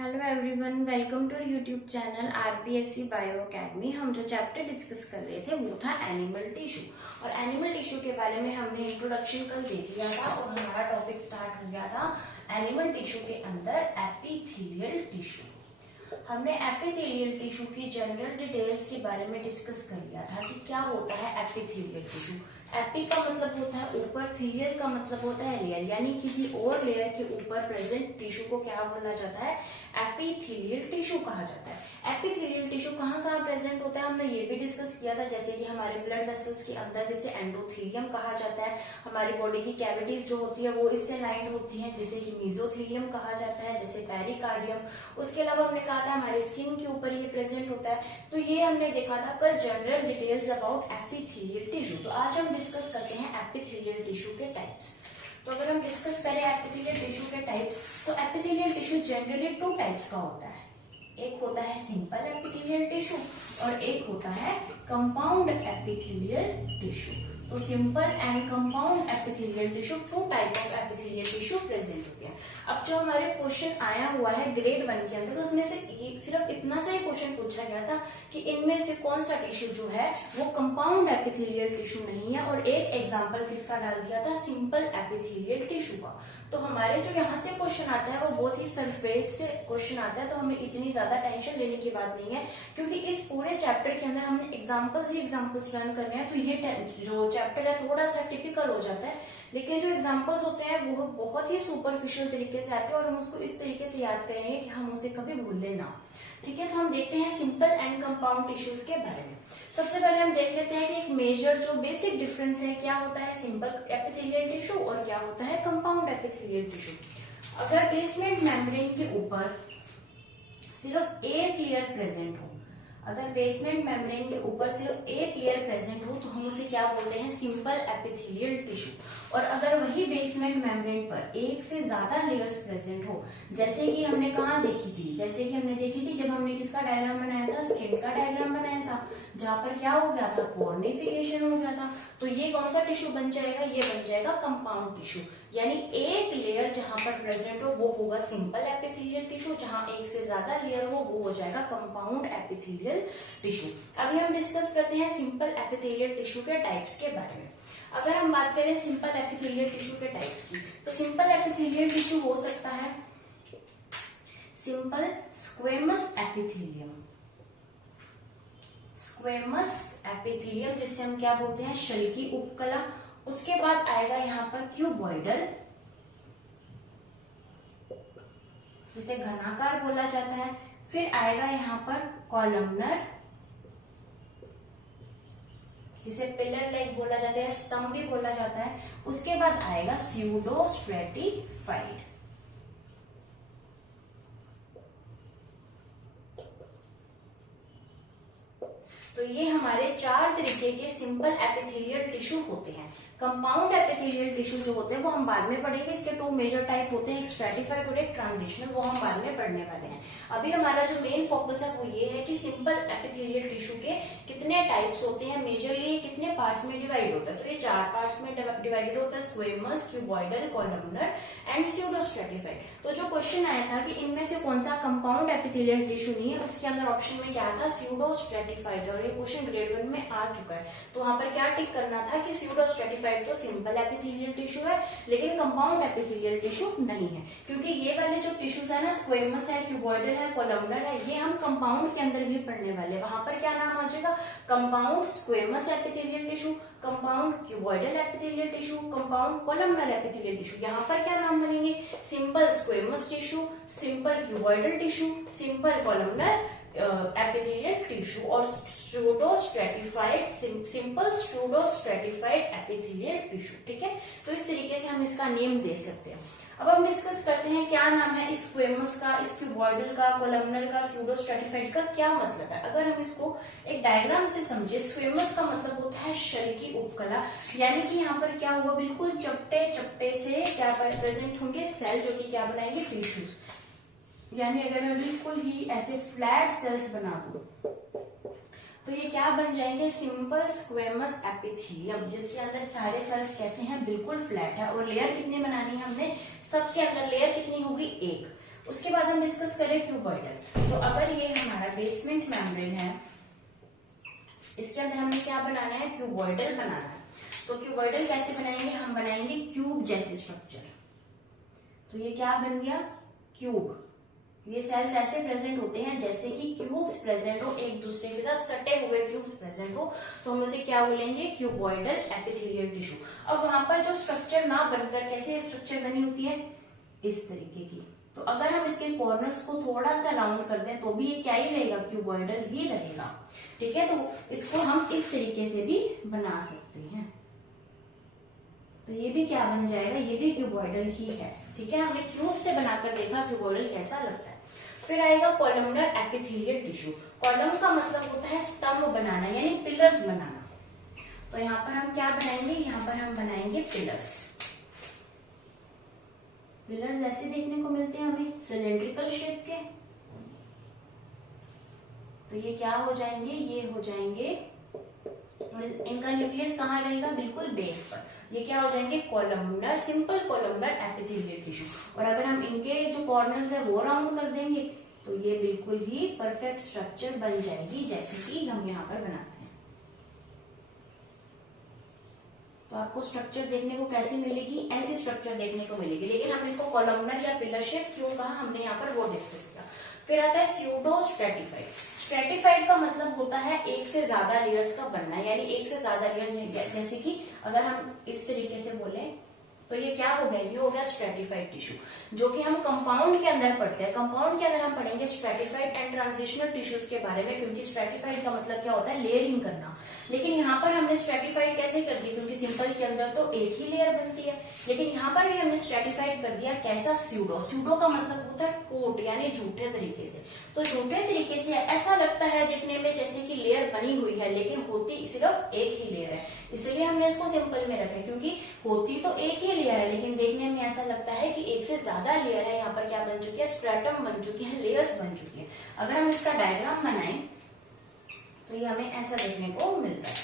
Hello everyone, welcome to YouTube channel RPSC bio academy. हम जो chapter discuss कर रहे थे वो था एनिमल टिश्यू। और एनिमल टिश्यू के बारे में हमने इंट्रोडक्शन कल देख लिया था और हमारा टॉपिक स्टार्ट हो गया था एनिमल टिश्यू के अंदर एपिथेलियल टिश्यू। हमने एपिथेलियल टिश्यू की जनरल डिटेल्स के बारे में डिस्कस कर लिया था कि क्या होता है एपिथेलियल टिश्यू। एपी का मतलब होता है ऊपर, थीलियल का मतलब होता है लेयर, यानी किसी और लेयर के ऊपर प्रेजेंट टिश्यू को क्या बोला जाता है, एपिथेलियल टिश्यू कहा जाता है। एपिथेलियल टिश्यू कहाँ कहाँ प्रेजेंट होता है हमने ये भी डिस्कस किया था, जैसे कि हमारे ब्लड वेसल्स के अंदर जिसे एंडोथेलियम कहा जाता है। हमारी बॉडी की कैविटीज जो होती है वो इससे लाइंड होती है, जिसे कि मेसोथेलियम कहा जाता है, जैसे पेरिकार्डियम। उसके अलावा हमने कहा था हमारे स्किन के ऊपर ये प्रेजेंट होता है। तो ये हमने देखा था कल general details about epithelial tissue. तो आज हम डिस्कस करते हैं एपिथेलियल टिश्यू के टाइप्स। तो अगर हम डिस्कस करें एपिथेलियल टिश्यू के टाइप्स, तो एपिथेलियल टिश्यू जनरली 2 टाइप्स का होता है। एक होता है सिंपल एपिथेलियल टिश्यू और एक होता है कंपाउंड एपिथेलियल टिश्यू। तो simple and compound epithelial tissue 2 type of epithelial tissue present होते हैं। अब जो हमारे क्वेश्चन आया हुआ है ग्रेड 1 के अंदर, उसमें से सिर्फ इतना सा ही क्वेश्चन पूछा गया था कि इनमें से कौन सा टिश्यू जो है वो कंपाउंड एपिथेलियल टिश्यू नहीं है, और एक एग्जांपल किसका डाल दिया था, सिंपल एपिथेलियल टिश्यू का। तो हमारे जो यहाँ से क्वेश्चन आता है वो बहुत ही सरफेस से क्वेश्चन आता है, तो हमें इतनी ज्यादा टेंशन लेने की बात नहीं है, क्योंकि इस पूरे चैप्टर के अंदर हमने एग्जाम्पल्स ही एग्जाम्पल्स लर्न करने हैं। तो ये जो चैप्टर है थोड़ा सा टिपिकल हो जाता है, लेकिन जो एग्जाम्पल्स होते हैं वो बहुत ही सुपरफिशियल तरीके से आते हैं और हम उसको इस तरीके से याद करेंगे कि हम उसे कभी भूलें ना। ठीक है, तो हम देखते हैं सिंपल एंड कंपाउंड टिश्यूज के बारे में। सबसे पहले हम देख लेते हैं कि एक मेजर जो बेसिक डिफरेंस है, क्या होता है सिंपल एपिथेलियल टिश्यू और क्या होता है कंपाउंड एपिथेलियल टिश्यू। अगर बेसमेंट मेम्ब्रेन के ऊपर सिर्फ एक लेयर प्रेजेंट हो, अगर बेसमेंट मेम्ब्रेन के ऊपर सिर्फ एक लेयर प्रेजेंट हो तो हम उसे क्या बोलते हैं, सिंपल एपिथेलियल टिश्यू। और अगर वही बेसमेंट मेम्ब्रेन पर एक से ज्यादा लेयर्स प्रेजेंट हो, जैसे कि हमने कहाँ देखी थी, जैसे कि हमने देखी थी जब हमने किसका डायग्राम बनाया था, स्किन का डायग्राम बनाया था, जहां पर क्या हो गया था, कॉर्निफिकेशन हो गया था। तो ये कौन सा टिश्यू बन जाएगा, ये बन जाएगा कंपाउंड टिश्यू। यानी एक लेयर जहां पर प्रेजेंट हो वो होगा सिंपल एपिथेलियल टिश्यू, जहां एक से ज्यादा लेयर हो वो हो जाएगा कंपाउंड एपिथेलियल टिश्यू। अभी हम डिस्कस करते हैं सिंपल एपिथेलियल टिश्यू के टाइप्स के बारे में। अगर हम बात करें सिंपल एपिथेलियल टिश्यू के टाइप्स की, तो सिंपल एपिथेलियल टिश्यू हो सकता है simple squamous epithelium, squamous epithelium जिससे हम क्या बोलते हैं, शल की उपकला। उसके बाद आएगा यहाँ पर क्यूबॉइडल, जिसे घनाकार बोला जाता है। फिर आएगा यहाँ पर कॉलमनर, जिसे पिलर लाइक बोला जाता है, स्तंभ भी बोला जाता है। उसके बाद आएगा स्यूडो स्ट्रेटिफाइड। तो ये हमारे 4 तरीके के सिंपल एपिथेलियल टिश्यू होते हैं। कंपाउंड एपिथेलियल टिश्यू जो होते हैं वो हम बाद में पढ़ेंगे। इसके 2 मेजर टाइप होते हैं, एक स्ट्रेटिफाइड और एक ट्रांजिशनल, वो हम बाद में पढ़ने वाले हैं। अभी हमारा जो मेन फोकस है वो ये है कि सिंपल एपिथेलियल टिश्यू के कितने टाइप्स होते हैं, मेजरली कितने पार्ट्स में डिवाइड होता है। तो ये 4 पार्ट्स में डिवाइडेड होता है, squamous, cuboidal, columnar and pseudo stratified. तो जो क्वेश्चन आया था कि इनमें से कौन सा कंपाउंड एपिथेलियल टिश्यू नहीं है, उसके अंदर ऑप्शन में क्या था, स्यूडो स्ट्रेटिफाइड, और ये क्वेश्चन ग्रेड 1 में आ चुका है। तो वहां पर क्या टिक करना था कि स्यूडो स्ट्रेटिफाइड तो सिंपल एपिथेलियल टिश्यू है, लेकिन कंपाउंड एपिथेलियल टिश्यू नहीं है, क्योंकि ये वाले जो टिश्यूज है ना, स्क्वेमस है, क्यूबॉइडल है, कॉलमनर है, ये हम कंपाउंड के अंदर भी पढ़ने वाले हैं। वहां पर क्या नाम आ जाएगा, compound squamous epithelial tissue, compound cuboidal epithelial tissue, compound columnar epithelial tissue. यहाँ पर क्या नाम बनेंगे, simple squamous tissue, simple cuboidal tissue, simple columnar epithelial tissue और pseudo stratified, simple pseudo stratified epithelial tissue. ठीक है, तो इस तरीके से हम इसका नेम दे सकते हैं। अब हम डिस्कस करते हैं क्या नाम है इस स्क्वेमस का, इस क्यूबॉइडल का, कॉलमनर का, स्यूडो स्ट्रेटिफाइड का क्या मतलब है। अगर हम इसको एक डायग्राम से समझे, स्क्वेमस का मतलब होता है शल की उपकला, यानी कि यहाँ पर क्या हुआ, बिल्कुल चपटे चपटे से क्या प्रेजेंट होंगे सेल, जो कि क्या बनाएंगे, टिश्यूज। यानी अगर मैं बिल्कुल ही ऐसे फ्लैट सेल्स बना दूं तो ये क्या बन जाएंगे, सिंपल स्क्वेमस एपिथेलियम, जिसके अंदर सारे सेल्स कैसे हैं, बिल्कुल फ्लैट है। और लेयर कितनी बनानी है हमने, सबके अंदर लेयर कितनी होगी, एक। उसके बाद हम डिस्कस करें क्यूबॉइडल। तो अगर ये हमारा बेसमेंट मेम्ब्रेन है, इसके अंदर हमें क्या बनाना है, क्यूबॉइडल बनाना है। तो क्यूबॉइडल कैसे बनाएंगे, हम बनाएंगे क्यूब जैसे स्ट्रक्चर। तो ये क्या बन गया, क्यूब। ये सेल्स ऐसे प्रेजेंट होते हैं जैसे कि क्यूब्स प्रेजेंट हो, एक दूसरे के साथ सटे हुए क्यूब्स प्रेजेंट हो, तो हम उसे क्या बोलेंगे, क्यूबॉइडल एपिथेलियल टिश्यू। अब वहां पर जो स्ट्रक्चर ना बनकर कैसे स्ट्रक्चर बनी होती है, इस तरीके की। तो अगर हम इसके कॉर्नर्स को थोड़ा सा राउंड कर दें तो भी ये क्या ही रहेगा, क्यूबॉइडल ही रहेगा। ठीक है, तो इसको हम इस तरीके से भी बना सकते हैं। तो ये भी क्या बन जाएगा, ये भी क्यूबॉइडल ही है। ठीक है, हमने क्यूब से बनाकर देखा क्यूबॉइडल कैसा लगता है। फिर आएगा कॉलमनर एपिथेलियल टिश्यू। कॉलम का मतलब होता है स्तंभ बनाना, यानी पिलर्स बनाना। तो यहाँ पर हम क्या बनाएंगे, यहाँ पर हम बनाएंगे पिलर्स। पिलर्स ऐसे देखने को मिलते हैं हमें, सिलेंड्रिकल शेप के। तो ये क्या हो जाएंगे, ये हो जाएंगे, और इनका न्यूक्लियस कहाँ रहेगा, बिल्कुल बेस पर। ये क्या हो जाएंगे, columnar, simple columnar epithelial tissue. और अगर हम इनके जो कॉर्नर्स है वो राउंड कर देंगे तो ये बिल्कुल ही परफेक्ट स्ट्रक्चर बन जाएगी, जैसे कि हम यहाँ पर बनाते हैं। तो आपको स्ट्रक्चर देखने को कैसी मिलेगी, ऐसी स्ट्रक्चर देखने को मिलेगी। लेकिन हम इसको कॉलमनर या पिलर शेप क्यों कहा, हमने यहाँ पर वो डिस्कस किया। फिर आता है स्यूडो स्ट्रेटिफाइड। स्ट्रेटिफाइड का मतलब होता है एक से ज्यादा लेयर्स का बनना, यानी एक से ज्यादा लेयर्स। जैसे कि अगर हम इस तरीके से बोले तो ये क्या हो गया, ये हो गया स्ट्रेटिफाइड टिश्यू, जो कि हम कंपाउंड के अंदर पढ़ते हैं। कंपाउंड के अंदर हम पढ़ेंगे स्ट्रेटिफाइड एंड ट्रांजिशनल टिश्यूज के बारे में, क्योंकि स्ट्रेटिफाइड का मतलब क्या होता है, लेयरिंग करना। लेकिन यहाँ पर हमने स्ट्रेटिफाइड कैसे कर दी, क्योंकि सिंपल के अंदर तो एक ही लेयर बनती है। लेकिन यहाँ पर भी हमने स्ट्रेटिफाइड कर दिया, कैसा, स्यूडो। स्यूडो का मतलब होता है कोट, यानी झूठे तरीके से। तो झूठे तरीके से ऐसा लगता है दिखने में जैसे कि लेयर बनी हुई है, लेकिन होती सिर्फ एक ही लेयर है। इसलिए हमने इसको सिंपल में रखा है, क्योंकि होती तो एक ही लेयर है, लेकिन देखने में ऐसा लगता है कि एक से ज्यादा लेयर है। यहाँ पर क्या बन चुकी है, स्ट्रेटम बन चुकी है, लेयर्स बन चुकी है। अगर हम इसका डायग्राम बनाएं तो ये हमें ऐसा देखने को मिलता है।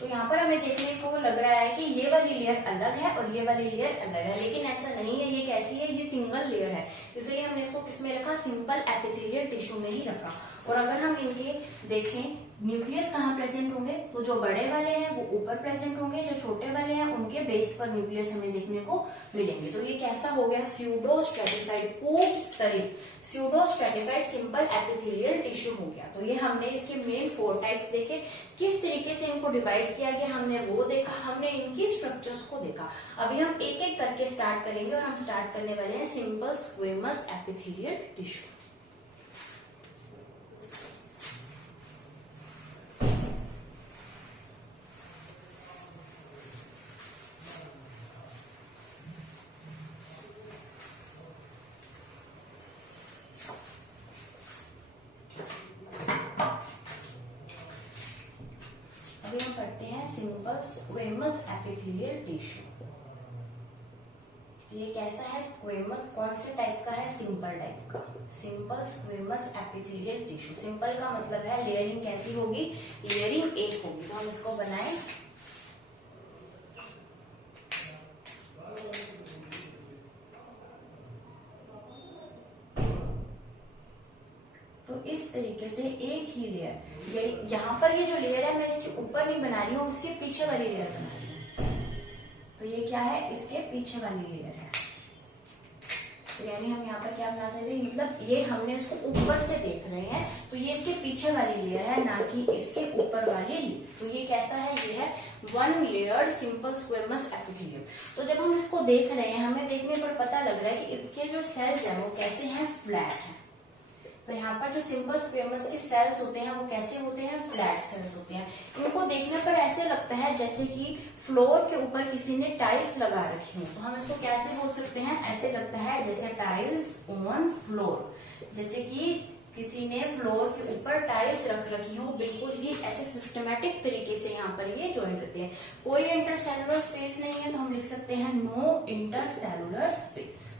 तो यहाँ पर हमें देखने को लग रहा है कि ये वाली लेयर अलग है और ये वाली लेयर अलग है, लेकिन ऐसा नहीं है। ये कैसी है, ये सिंगल लेयर है, इसलिए हमने इसको किसमें रखा, सिंपल एपिथेलियल टिश्यू में ही रखा। और अगर हम इनके देखें न्यूक्लियस कहाँ प्रेजेंट होंगे, तो जो बड़े वाले हैं वो ऊपर प्रेजेंट होंगे, जो छोटे वाले हैं उनके बेस पर न्यूक्लियस हमें देखने को मिलेंगे। तो ये कैसा हो गया, स्यूडो स्ट्रेटिफाइड, कूप स्तरित pseudo stratified simple epithelial tissue हो गया। तो ये हमने इसके मेन 4 टाइप्स देखे, किस तरीके से इनको डिवाइड किया गया हमने वो देखा, हमने इनकी स्ट्रक्चर्स को देखा। अभी हम एक एक करके स्टार्ट करेंगे, और हम स्टार्ट करने वाले हैं सिंपल स्क्वेमस एपिथेलियल टिश्यू। अभी हम पढ़ते हैं सिंपल स्क्वेमस एपिथेलियल टिश्यू। तो ये कैसा है, स्क्वेमस, कौन से टाइप का है, सिंपल टाइप का। Simple squamous epithelial tissue, simple का मतलब है लेयरिंग कैसी होगी, लेयरिंग एक होगी। तो हम इसको बनाएं, तो इस तरीके से एक ही लेयर, ये यहाँ पर ये जो लेयर है मैं इसके ऊपर नहीं बना रही हूँ, इसके पीछे वाली लेयर बना रही हूँ। तो ये क्या है, इसके पीछे वाली लेयर है। तो यानी हम यहाँ पर क्या बना सकते हैं, मतलब ये हमने इसको ऊपर से देख रहे हैं, तो ये इसके पीछे वाली लेयर है, ना कि इसके ऊपर वाली लेयर। तो ये कैसा है, ये है 1 लेयर्ड सिंपल स्क्वेमस एपिथेलियम। तो जब हम इसको देख रहे हैं, हमें देखने पर पता लग रहा है कि इनके जो सेल्स हैं वो कैसे हैं, फ्लैट हैं। तो यहाँ पर जो सिंपल स्क्वेमस के सेल्स होते हैं वो कैसे होते हैं, फ्लैट सेल्स होते हैं। इनको देखने पर ऐसे लगता है जैसे कि फ्लोर के ऊपर किसी ने टाइल्स लगा रखी हो। तो हम इसको कैसे बोल सकते हैं, ऐसे लगता है जैसे टाइल्स ऑन फ्लोर, जैसे कि किसी ने फ्लोर के ऊपर टाइल्स रख रखी हो, बिल्कुल ही ऐसे सिस्टमेटिक तरीके से यहाँ पर ये ज्वाइन रहते हैं। कोई इंटरसेलुलर स्पेस नहीं है, तो हम लिख सकते हैं नो इंटरसेलुलर स्पेस।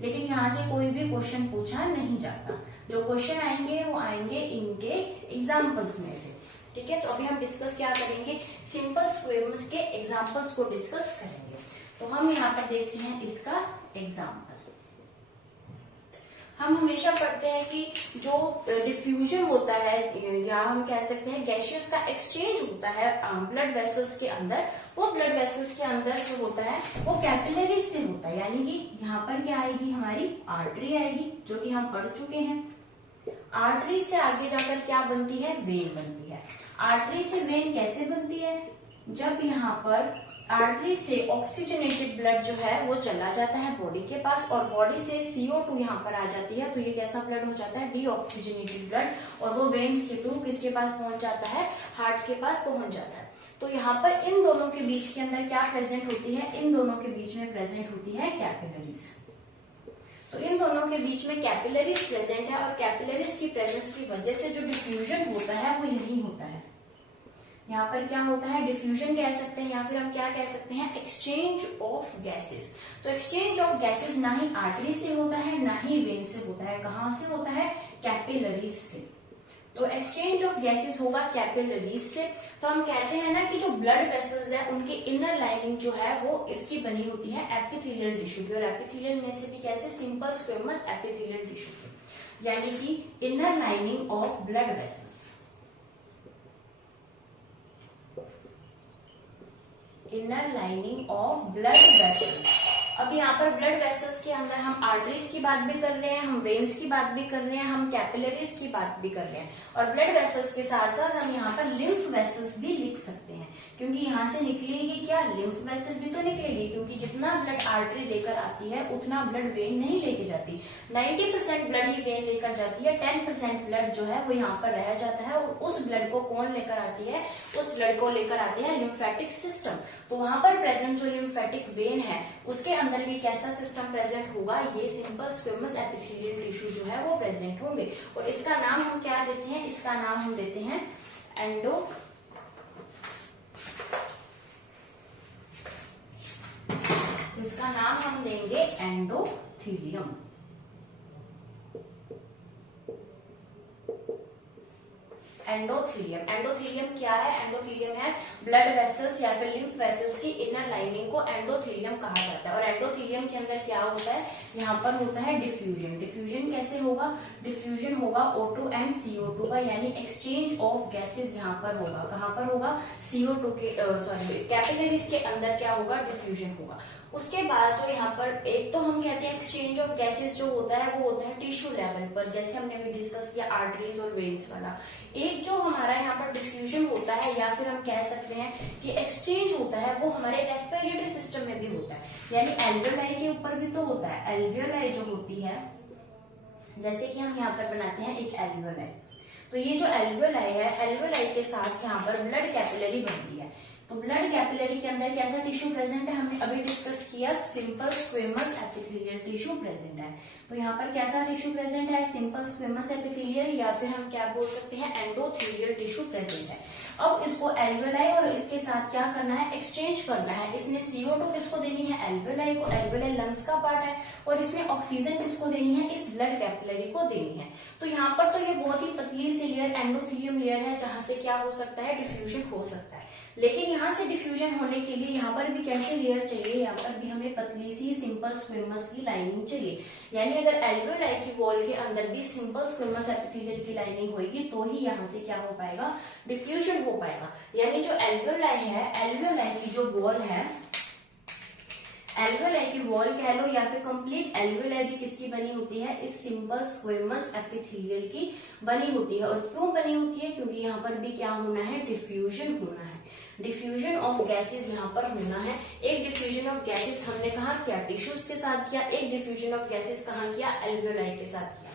लेकिन यहाँ से कोई भी क्वेश्चन पूछा नहीं जाता, जो क्वेश्चन आएंगे वो आएंगे इनके एग्जाम्पल्स में से। ठीक है, तो अभी हम डिस्कस क्या करेंगे, सिंपल स्क्वेमस के एग्जांपल्स को डिस्कस करेंगे। तो हम यहाँ पर देखते हैं इसका एग्जांपल। हम हमेशा पढ़ते हैं कि जो डिफ्यूजन होता है या हम कह सकते हैं गैसियस का एक्सचेंज होता है ब्लड वेसल्स के अंदर, वो ब्लड वेसल्स के अंदर जो होता है वो कैपिलरीज से होता है। यानी कि यहाँ पर क्या आएगी, हमारी आर्टरी आएगी, जो कि हम पढ़ चुके हैं। आर्टरी से आगे जाकर क्या बनती है, वेन बनती है। आर्टरी से वेन कैसे बनती है, जब यहाँ पर आर्टरी से ऑक्सीजनेटेड ब्लड जो है वो चला जाता है बॉडी के पास, और बॉडी से CO2 यहाँ पर आ जाती है, तो ये कैसा ब्लड हो जाता है, डीऑक्सीजनेटेड ब्लड, और वो वेन्स के थ्रू किसके पास पहुंच जाता है, हार्ट के पास पहुंच जाता है। तो यहाँ पर इन दोनों के बीच के अंदर क्या प्रेजेंट होती है, इन दोनों के बीच में प्रेजेंट होती है कैपिलरीज। तो इन दोनों के बीच में कैपिलरीज प्रेजेंट है, और कैपिलरीज की प्रेजेंस की वजह से जो डिफ्यूजन होता है वो यही होता है। यहाँ पर क्या होता है, डिफ्यूजन कह सकते हैं, या फिर हम क्या कह सकते हैं, एक्सचेंज ऑफ गैसेस। तो एक्सचेंज ऑफ गैसेस ना ही आर्टरी से होता है ना ही वेन से होता है, कहाँ से होता है, कैपिलरीज से। तो एक्सचेंज ऑफ गैसेस होगा कैपिलरीज से। तो हम कहते हैं ना कि जो ब्लड वेसल्स है उनकी इनर लाइनिंग जो है वो इसकी बनी होती है एपिथेलियल टिश्यू की, और एपिथेलियल में से भी कैसे, सिंपल स्क्वेमस एपिथेलियल टिश्यू की, यानी कि inner lining of blood vessels. Inner lining of blood vessels. अब यहाँ पर ब्लड वेसल्स के अंदर हम आर्टरीज की बात भी कर रहे हैं, हम वेन्स की बात भी कर रहे हैं, हम कैपिलरीज की बात भी कर रहे हैं, और ब्लड वेसल्स के साथ साथ हम यहाँ पर लिम्फ वेसल्स भी लिख सकते हैं, क्योंकि यहाँ से निकलेगी क्या, लिम्फ वेसल भी तो निकलेगी, क्योंकि जितना ब्लड आर्टरी लेकर आती है उतना ब्लड वेन नहीं लेके जाती। 90% ब्लड ही वेन लेकर जाती है, 10% ब्लड जो है वो यहाँ पर रह जाता है, और उस ब्लड को कौन लेकर आती है, उस ब्लड को लेकर आती है लिम्फेटिक सिस्टम। तो वहां पर प्रेजेंट जो लिम्फेटिक वेन है उसके अंदर भी कैसा सिस्टम प्रेजेंट होगा, ये सिंपल स्क्वेमस एपिथेलियल टिश्यू जो है वो प्रेजेंट होंगे, और इसका नाम हम क्या देते हैं, इसका नाम हम देते हैं एंडो, इसका नाम हम देंगे एंडोथीलियम। एंडोथीलियम, एंडोथीलियम क्या है, एंडोथीलियम है ब्लड वेसल्स या फिर लिम्फ वेसल्स की इनर लाइनिंग को एंडोथीलियम कहा जाता है। और एंडोथीलियम के अंदर क्या होता है, यहाँ पर होता है डिफ्यूजन। डिफ्यूजन कैसे होगा, डिफ्यूजन होगा O2 एंड CO2 का, यानी एक्सचेंज ऑफ गैसेस यहाँ पर होगा, कहाँ पर होगा, CO2 के कैपिलरीज के अंदर क्या होगा, डिफ्यूजन होगा। उसके बाद जो यहाँ पर एक तो हम कहते हैं एक्सचेंज ऑफ गैसेस जो होता है वो होता है टिश्यू लेवल पर, जैसे हमने अभी डिस्कस किया आर्टरीज और वेन्स वाला। एक जो हमारा यहाँ पर डिफ्यूजन होता है, या फिर हम कह सकते हैं कि एक्सचेंज होता है, वो हमारे रेस्पिरेटरी सिस्टम में भी होता है, यानी एल्वियोलाई के ऊपर भी तो होता है। एल्वियोलाई जो होती है, जैसे कि हम यहाँ पर बनाते हैं एक एल्वियोलाई, तो ये जो एल्वियोलाई है, एल्वियोलाई के साथ यहाँ पर ब्लड कैपिलरी बनती है। तो ब्लड कैपिलरी के अंदर कैसा टिश्यू प्रेजेंट है, हमने अभी डिस्कस किया, simple squamous epithelial tissue present है। तो यहाँ पर कैसा टिश्यू प्रेजेंट है, सिंपल स्क्वेमस एपिथेलियल, या फिर हम क्या बोल सकते हैं, एंडोथेलियल टिश्यू प्रेजेंट है। अब इसको एल्वियोलाई और इसके साथ क्या करना है, एक्सचेंज करना है। इसने CO2 किसको देनी है, एल्वियोलाई को, एल्वियोलाई लंग्स का पार्ट है, और इसने ऑक्सीजन किसको देनी है, इस ब्लड कैपिलरी को देनी है। तो यहाँ पर तो ये बहुत ही पतली सी लेयर एंडोथेलियम लेयर है, जहां से क्या हो सकता है, डिफ्यूजन हो सकता है। लेकिन यहाँ से डिफ्यूजन होने के लिए यहाँ पर भी कैसे लेयर चाहिए, यहाँ पर भी हमें पतली सी सिंपल स्क्वेमस की लाइनिंग चाहिए। यानी अगर एल्वियोलाई की वॉल के अंदर भी सिंपल स्क्वेमस एपिथेलियल की लाइनिंग होगी तो ही यहाँ से क्या हो पाएगा, डिफ्यूजन हो पाएगा। यानी जो एल्वियोलाई है, एल्वियोलाई की जो वॉल है, एल्वियोलाई की वॉल कह लो या फिर कंप्लीट एल्वियोलाई भी किसकी बनी होती है, इस सिंपल स्क्वेमस एपिथेलियल की बनी होती है। और क्यों बनी होती है, क्योंकि यहाँ पर भी क्या होना है, डिफ्यूजन होना है, डिफ्यूजन ऑफ गैसेस यहाँ पर होना है। एक डिफ्यूजन ऑफ गैसेस हमने कहा किया, टिश्यूज के साथ किया, एक डिफ्यूजन ऑफ गैसेस कहाँ किया, एल्वियोलाई के साथ किया।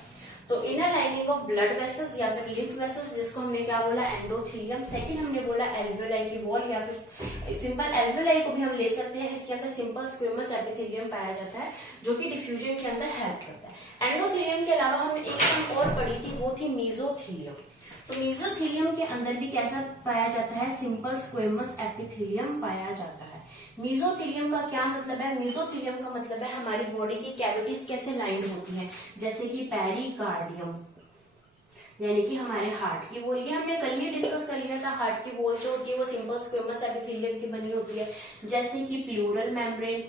तो inner lining of blood vessels या फिर लिम्फ वेसल्स, जिसको हमने क्या बोला, एंडोथेलियम। सेकंड हमने बोला एल्वियोलाई की वॉल, या फिर सिंपल एल्वियोलाई को भी हम ले सकते हैं, इसके अंदर सिंपल स्क्वेमस एपिथेलियम पाया जाता है, जो कि डिफ्यूजन के अंदर हेल्प करता है। एंडोथेलियम के अलावा हमने एक टर्म और पढ़ी थी, वो थी मीजोथेलियम। तो मीजोथेलियम के अंदर भी कैसा पाया जाता है, सिंपल स्क्वेमस एपिथेलियम पाया जाता है। मीजोथेलियम का क्या मतलब है, मीजोथेलियम का मतलब है हमारी बॉडी की कैविटीज कैसे लाइन होती हैं, जैसे कि पेरिकार्डियम, यानी कि हमारे हार्ट की वॉल, ये हमने कल ही डिस्कस कर लिया था। हार्ट की वॉल जो होती है वो सिंपल स्क्वेमस एपिथेलियम की बनी होती है, जैसे कि प्लूरल मेम्ब्रेन,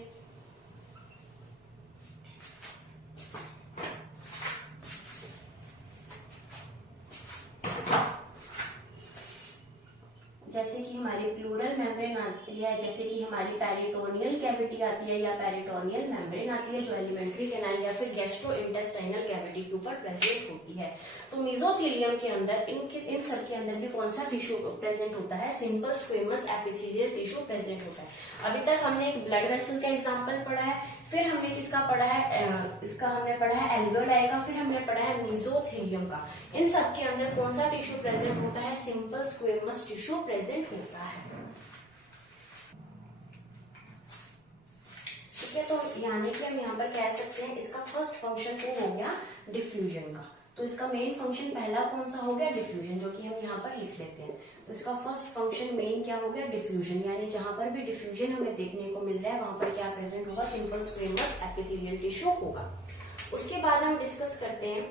जैसे कि हमारी प्लूरल मेम्ब्रेन आती है, जैसे कि हमारी पेरिटोनियल कैविटी आती है या पेरिटोनियल मेम्ब्रेन आती है जो एलिमेंट्री कैनाल या फिर गैस्ट्रो इंटेस्टाइनल कैविटी के ऊपर प्रेजेंट होती है। तो मेसोथेलियम के अंदर इन सब के अंदर भी कौन सा टिश्यू प्रेजेंट होता है? Simple squamous epithelial tissue present होता है। अभी तक हमने एक ब्लड वेसल का एग्जाम्पल पढ़ा है, फिर हमने किसका पढ़ा है, इसका हमने पढ़ा है एल्वेओलाई का, फिर हमने पढ़ा है मेसोथेलियम का। इन सब के अंदर कौन सा टिश्यू प्रेजेंट होता है? सिंपल स्क्वेमस टिश्यू प्रेजेंट होता है। ठीक है, तो यानी कि हम यहाँ पर कह सकते हैं इसका फर्स्ट फंक्शन तो हो गया डिफ्यूजन का। तो इसका मेन फंक्शन पहला कौन सा हो गया? डिफ्यूजन, जो कि हम यहाँ पर लिख लेते हैं। तो इसका फर्स्ट फंक्शन मेन क्या हो गया? डिफ्यूजन, यानी जहां पर भी डिफ्यूजन हमें देखने को मिल रहा है वहां पर क्या प्रेजेंट होगा? सिंपल स्क्वेमस एपिथेलियल टिश्यू होगा। उसके बाद हम डिस्कस करते हैं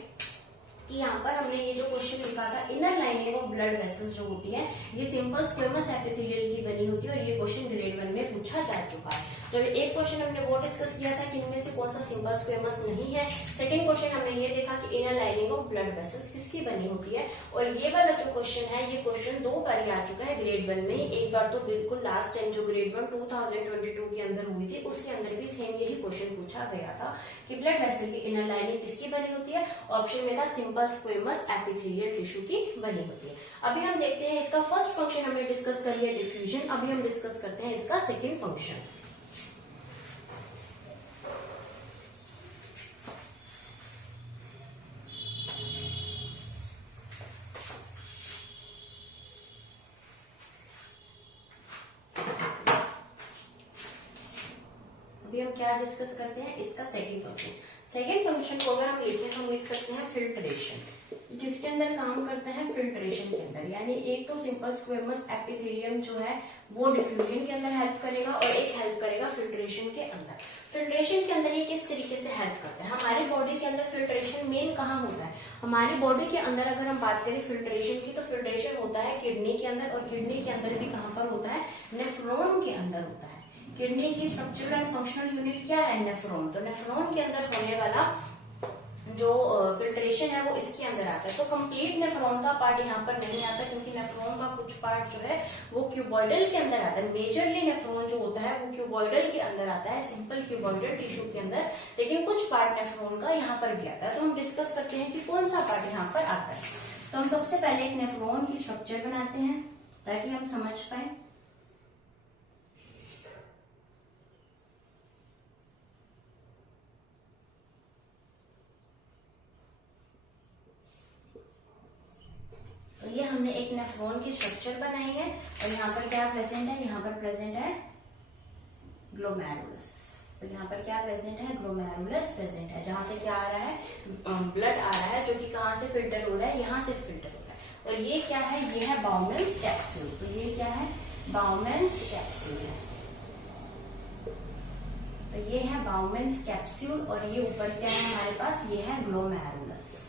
कि यहाँ पर हमने ये जो क्वेश्चन लिखा था, inner lining of blood vessels जो होती है ये सिंपल स्क्वेमस एपिथेलियल की बनी होती है, और ये क्वेश्चन ग्रेड 1 में पूछा जा चुका है। जब एक क्वेश्चन हमने वो डिस्कस किया था कि इनमें से कौन सा सिंपल स्क्वेमस नहीं है। सेकंड क्वेश्चन हमने ये देखा कि inner lining of blood vessels किसकी बनी होती है। और ये वाला जो क्वेश्चन है ये क्वेश्चन 2 बार आ चुका है ग्रेड 1 में। एक बार तो बिल्कुल लास्ट टाइम जो ग्रेड 1 2022 के अंदर हुई थी उसके अंदर भी सेम यही क्वेश्चन पूछा गया था कि ब्लड वेसल की इनर लाइनिंग किसकी बनी होती है। ऑप्शन में था सिंपल स्क्वेमस एपिथेलियल टिश्यू की बनी होती है। अभी हम देखते हैं इसका फर्स्ट फंक्शन हमने डिस्कस कर लिया डिफ्यूजन, अभी हम डिस्कस करते हैं इसका सेकेंड फंक्शन। अभी हम क्या डिस्कस करते हैं? इसका सेकंड फंक्शन। सेकंड फंक्शन को अगर हम लिखें तो हम लिख सकते हैं फिल्ट्रेशन। किसके अंदर काम करते हैं? फिल्ट्रेशन के अंदर। यानी एक तो सिंपल स्क्वेमस एपिथेलियम जो है वो डिफ्यूजन के अंदर हेल्प करेगा और एक हेल्प करेगा फिल्ट्रेशन के अंदर। फिल्ट्रेशन के अंदर ये किस तरीके से हेल्प करता है? हमारी बॉडी के अंदर फिल्ट्रेशन मेन कहाँ होता है? हमारी बॉडी के अंदर अगर हम बात करें फिल्ट्रेशन की, तो फिल्ट्रेशन होता है किडनी के अंदर, और किडनी के अंदर भी कहाँ पर होता है? नेफ्रॉन के अंदर होता है। किडनी की स्ट्रक्चरल एंड फंक्शनल यूनिट क्या है? नेफ्रॉन। तो नेफ्रॉन के अंदर होने वाला जो फिल्ट्रेशन है वो इसके अंदर आता है। तो कंप्लीट नेफ्रॉन का पार्ट यहाँ पर नहीं आता, क्योंकि नेफ्रॉन का कुछ पार्ट जो है वो क्यूबॉइडल के अंदर आता है। मेजरली नेफ्रॉन जो होता है वो क्यूबॉइडल के अंदर आता है, सिंपल क्यूबॉइडल टिश्यू के अंदर, लेकिन कुछ पार्ट नेफ्रॉन का यहाँ पर भी आता है। तो हम डिस्कस करते हैं कि कौन सा पार्ट यहाँ पर आता है। तो हम सबसे पहले एक नेफ्रॉन की स्ट्रक्चर बनाते हैं ताकि हम समझ पाए। ये हमने एक नेफ्रॉन की स्ट्रक्चर बनाई है, और यहाँ पर क्या प्रेजेंट है? यहाँ पर प्रेजेंट है ग्लोमेरुलस। तो यहाँ पर क्या प्रेजेंट है? ग्लोमेरुलस प्रेजेंट है, जहां से क्या आ रहा है? ब्लड आ रहा है, जो कि कहाँ से फिल्टर हो रहा है? यहाँ से फिल्टर हो रहा है। और ये क्या है? ये है बाउमेन्स कैप्सूल। तो ये क्या है? बाउमेन्स कैप्सूल है। तो ये है बाउमेन्स कैप्सूल, और ये ऊपर क्या है हमारे पास? ये है ग्लोमेरुलस।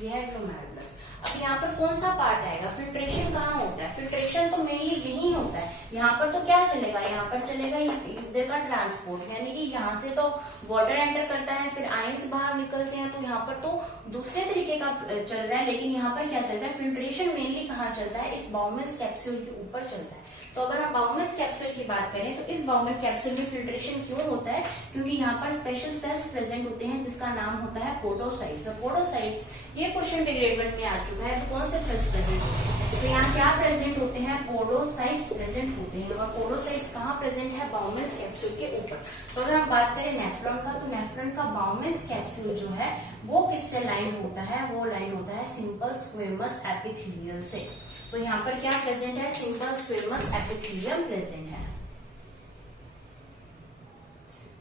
ये है ग्लोमेरुलस। अब यहाँ पर कौन सा पार्ट आएगा? फिल्ट्रेशन कहाँ होता है? फिल्ट्रेशन तो मेनली यही होता है। यहाँ पर तो क्या चलेगा? यहाँ पर चलेगा इधर का ट्रांसपोर्ट, यानी कि यहाँ से तो वाटर एंटर करता है, फिर आयंस बाहर निकलते हैं, तो यहाँ पर तो दूसरे तरीके का चल रहा है। लेकिन यहाँ पर क्या चल रहा है? फिल्ट्रेशन मेनली कहाँ चलता है? इस बाउमेन्स कैप्सूल के ऊपर चलता है। तो अगर हम बाउमेन्स कैप्सूल की बात करें तो इस बाउमेन्स कैप्सूल में फिल्ट्रेशन क्यों होता है? क्योंकि यहाँ पर स्पेशल सेल्स प्रेजेंट होते हैं जिसका नाम होता है पोडोसाइट्स। और पोडोसाइट्स ये क्वेश्चन भी ग्रेड 1 में आ चुका है। तो कौन से सेल्स प्रेजेंट होते हैं? तो यहाँ क्या प्रेजेंट होते हैं? पोडोसाइट्स प्रेजेंट होते हैं। और पोडोसाइट्स कहाँ प्रेजेंट है? बाउमेन्स कैप्सूल के ऊपर। तो अगर हम बात करें नेफ्रॉन का, तो नेफ्रॉन का बाउमेन्स कैप्सूल जो है वो किससे लाइन होता है? वो लाइन होता है सिंपल स्क्वेमस एपिथेलियल से। तो यहाँ पर क्या प्रेजेंट है? सिंपल स्क्वेमस एपिथेलियम प्रेजेंट है।